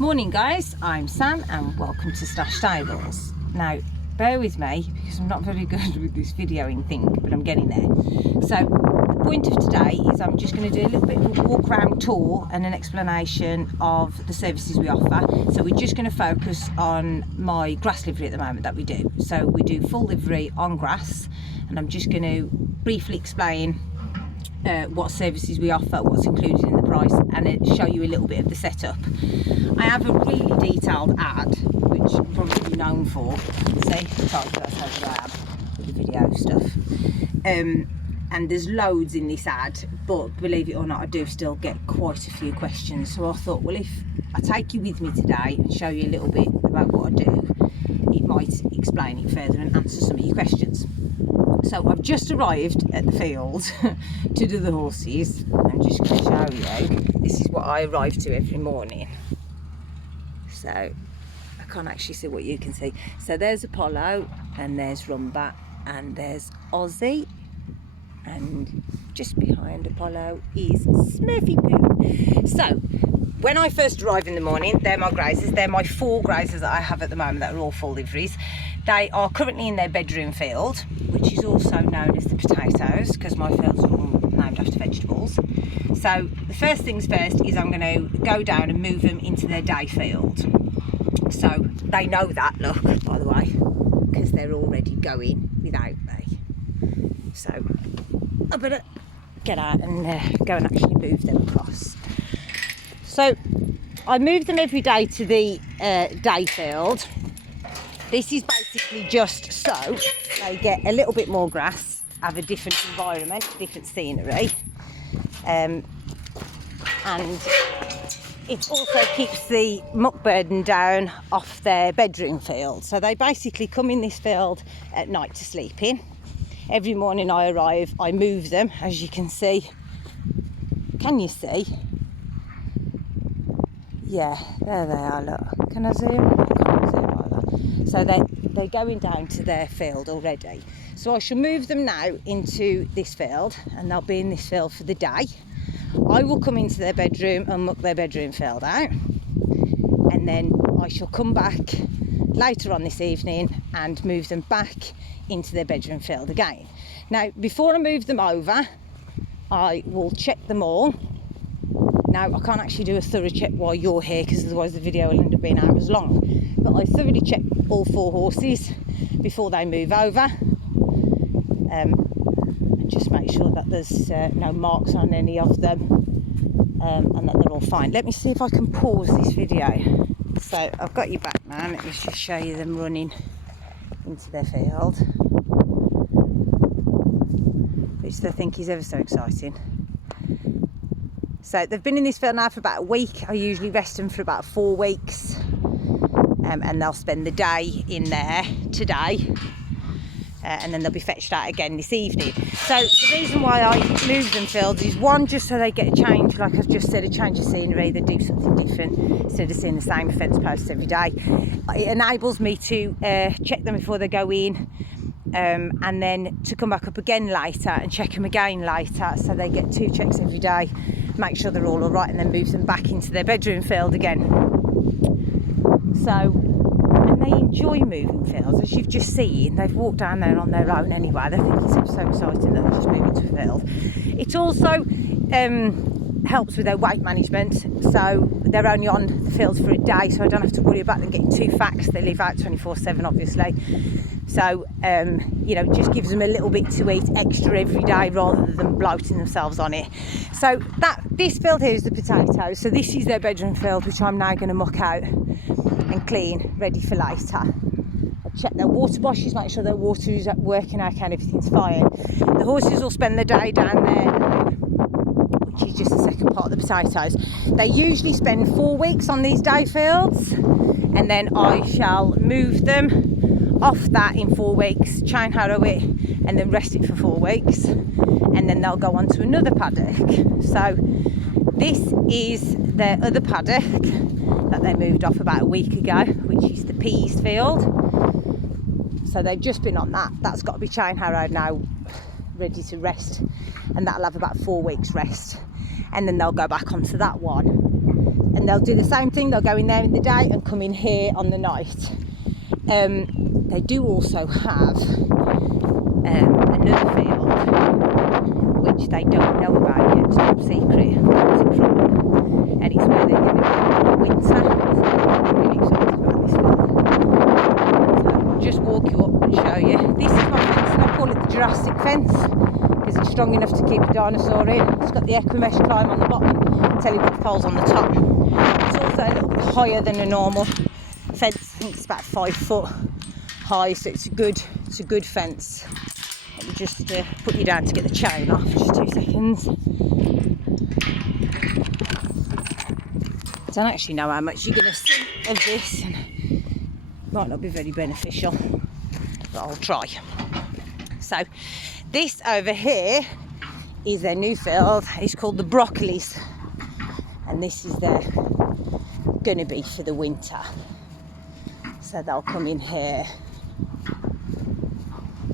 Morning guys, I'm Sam and welcome to Stash Stables. Now bear with me because I'm not very good with this videoing thing, but I'm getting there. So the point of today is I'm just going to do a little bit of a walk around tour and an explanation of the services we offer. So we're just going to focus on my grass livery at the moment that we do. So we do full livery on grass, and I'm just going to briefly explain what services we offer, what's included in the price, and show you a little bit of the setup. I have a really detailed ad, which I'm probably known for. See, that's how good I am with the video stuff. And there's loads in this ad, but believe it or not, I do still get quite a few questions. So I thought, well, if I take you with me today and show you a little bit about what I do, it might explain it further and answer some of your questions. So I've just arrived at the field to do the horses. I'm just going to show you. This is what I arrive to every morning. So I can't actually see what you can see. So there's Apollo, and there's Rumba, and there's Aussie, and just behind Apollo is Smurfy Poo. So when I first arrive in the morning, they're my grazers. They're my 4 grazers that I have at the moment that are all full liveries. They are currently in their bedroom field, which is also known as the potatoes, because my fields are all named after vegetables. So the first things first is I'm going to go down and move them into their day field. So they know that, look, by the way, because they're already going without me. So I better get out and go and actually move them across. So I move them every day to the day field. This is basically just so they get a little bit more grass, have a different environment, different scenery, and it also keeps the muck burden down off their bedroom field. So they basically come in this field at night to sleep in. Every morning I arrive, I move them, as you can see. Can you see? Yeah, there they are, look. Can I zoom? I can't zoom either. So they're going down to their field already. So I shall move them now into this field, and they'll be in this field for the day. I will come into their bedroom and muck their bedroom field out, and then I shall come back later on this evening and move them back into their bedroom field again. Now, before I move them over, I will check them all. Now, I can't actually do a thorough check while you're here, because otherwise the video will end up being hours long. But I thoroughly check all 4 horses before they move over, and just make sure that there's no marks on any of them, and that they're all fine. Let me see if I can pause this video. So I've got you back now. Let me just show you them running into their field, which they think is ever so exciting. So they've been in this field now for about a week. I usually rest them for about 4 weeks, and they'll spend the day in there today, and then they'll be fetched out again this evening. So the reason why I move them fields is, one, just so they get a change, like I've just said, a change of scenery. They do something different instead of seeing the same fence posts every day. It enables me to check them before they go in, and then to come back up again later and check them again later. So they get 2 checks every day, make sure they're all right, and then move them back into their bedroom field again. So, and they enjoy moving fields, as you've just seen. They've walked down there on their own anyway. They think it's so exciting that they just move into a field. It also helps with their weight management. So they're only on the fields for a day, so I don't have to worry about them getting too fat, because they live out 24/7 obviously. So you know, it just gives them a little bit to eat extra every day rather than bloating themselves on it. So this field here is the potatoes. So this is their bedroom field, which I'm now going to muck out and clean, ready for later. I check their water washes, make sure their water is working okay and everything's fine. The horses will spend the day down there now, which is just the second part of the potatoes. They usually spend 4 weeks on these day fields, and then I shall move them off that in 4 weeks, chain harrow it, and then rest it for 4 weeks, and then they'll go on to another paddock. So this is their other paddock that they moved off about a week ago, which is the peas field. So they've just been on that. That's got to be chain harrowed now, ready to rest, and that'll have about 4 weeks rest, and then they'll go back onto that one. And and they'll do the same thing. They'll go in there in the day and come in here on the night. They do also have another field which they don't know about yet, top secret, and it's where they're going to go in the winter. I'm really excited about this field. So I'll just walk you up and show you. This is my fence, and I call it the Jurassic fence because it's strong enough to keep a dinosaur in. It's got the equimesh climb on the bottom, telewood poles on the top. It's also a little bit higher than a normal fence. I think it's about 5 foot high, so it's a good fence. Let me just put you down to get the chain off, just 2 seconds. I don't actually know how much you're going to see of this, and it might not be very beneficial, but I'll try. So this over here is their new field. It's called the broccolis, and this is their going to be for the winter. So they'll come in here,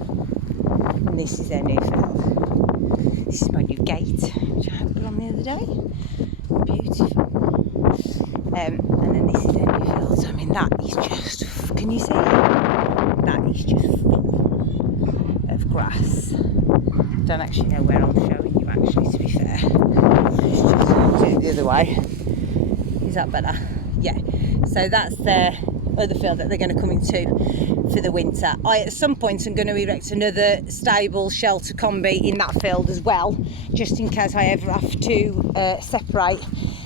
and this is their new field. This is my new gate, which I put on the other day. Beautiful. And then this is their new field. So, I mean, that is just, can you see? That is just full of grass. Don't actually know where I'm showing you, actually, to be fair. Let's just do it the other way. Is that better? Yeah. So that's their other field that they're going to come into for the winter. I at some point am going to erect another stable shelter combi in that field as well, just in case I ever have to separate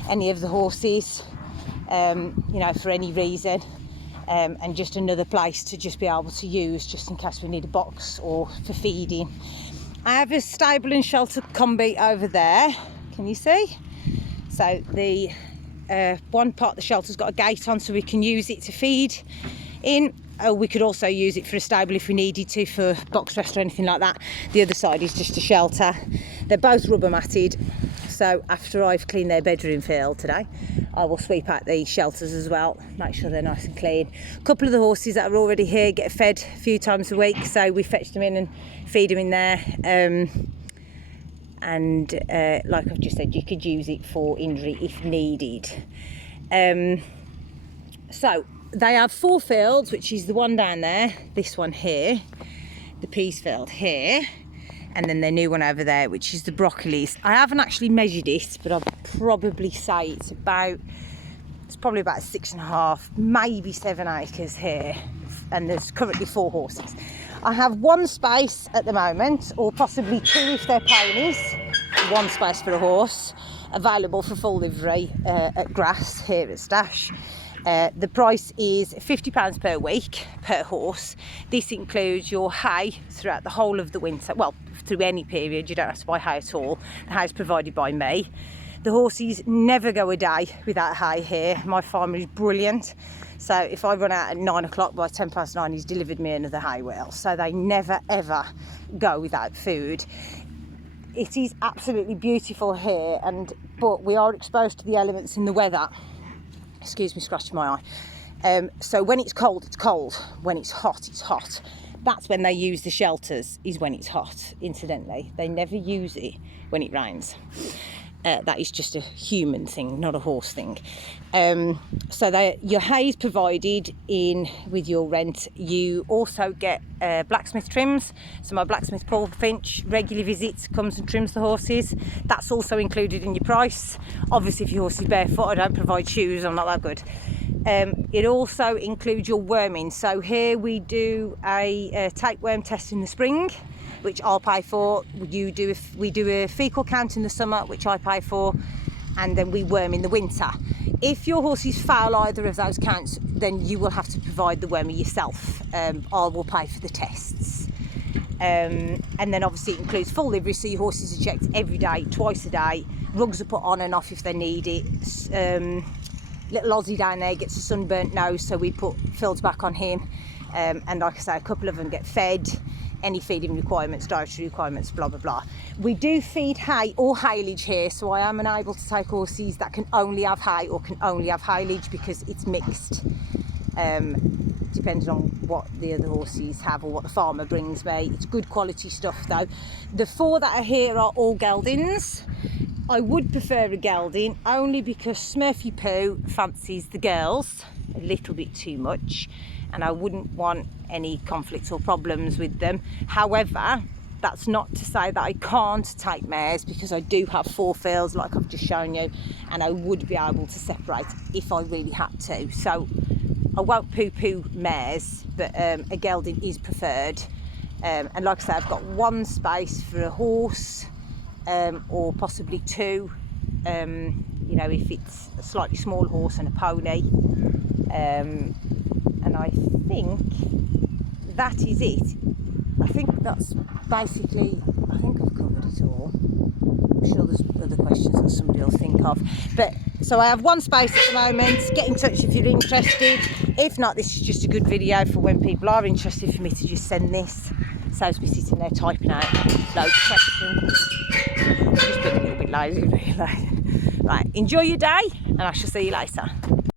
any of the horses, you know, for any reason, and just another place to just be able to use just in case we need a box or for feeding. I have a stable and shelter combi over there, can you see? So the one part of the shelter's got a gate on, so we can use it to feed in. We could also use it for a stable if we needed to, for box rest or anything like that. The other side is just a shelter. They're both rubber matted, so after I've cleaned their bedroom field today, I will sweep out the shelters as well, make sure they're nice and clean. A couple of the horses that are already here get fed a few times a week, so we fetch them in and feed them in there. And like I've just said, you could use it for injury if needed. So they have 4 fields, which is the one down there, this one here, the peas field here, and then their new one over there, which is the broccolis. I haven't actually measured it, but I'd probably say it's probably about 6.5, maybe 7 acres here, and there's currently 4 horses. I have 1 space at the moment, or possibly 2 if they're ponies, 1 space for a horse, available for full livery at grass here at Stash. The price is £50 per week per horse. This includes your hay throughout the whole of the winter, well, through any period. You don't have to buy hay at all. The hay is provided by me. The horses never go a day without hay here. My farmer is brilliant. So if I run out at 9 o'clock, by 9:10 he's delivered me another hay wheel. So they never ever go without food. It is absolutely beautiful here, but we are exposed to the elements in the weather. Excuse me scratching my eye. So when it's cold, it's cold. When it's hot, it's hot. That's when they use the shelters, is when it's hot, incidentally. They never use it when it rains. That is just a human thing, not a horse thing. So your hay is provided in with your rent. You also get blacksmith trims. So my blacksmith Paul Finch regularly visits, comes and trims the horses. That's also included in your price. Obviously, if your horse is barefoot, I don't provide shoes. I'm not that good. It also includes your worming. So here we do a tapeworm test in the spring, which I'll pay for. We do a fecal count in the summer, which I pay for, and then we worm in the winter. If your horses fail either of those counts, then you will have to provide the worming yourself. I will pay for the tests. And then obviously it includes full livery, so your horses are checked every day, twice a day. Rugs are put on and off if they need it. Little Aussie down there gets a sunburnt nose, so we put filter back on him. And like I say, a couple of them get fed. Any feeding requirements, dietary requirements, blah, blah, blah. We do feed hay or haylage here, so I am unable to take horses that can only have hay or can only have haylage because it's mixed, depending on what the other horses have or what the farmer brings me. It's good quality stuff though. The 4 that are here are all geldings. I would prefer a gelding only because Smurfy Poo fancies the girls a little bit too much, and I wouldn't want any conflicts or problems with them. However, that's not to say that I can't take mares, because I do have 4 fields like I've just shown you, and I would be able to separate if I really had to. So I won't poo-poo mares, but a gelding is preferred. And like I say, I've got 1 space for a horse, or possibly 2, you know, if it's a slightly small horse and a pony. And I think that is it. I think that's basically, I think I've covered it all. I'm sure there's other questions that somebody will think of. But so I have 1 space at the moment. Get in touch if you're interested. If not, this is just a good video for when people are interested for me to just send this. Saves me sitting there typing out loads of questions. I've just been a little bit lazy, really. Right, enjoy your day, and I shall see you later.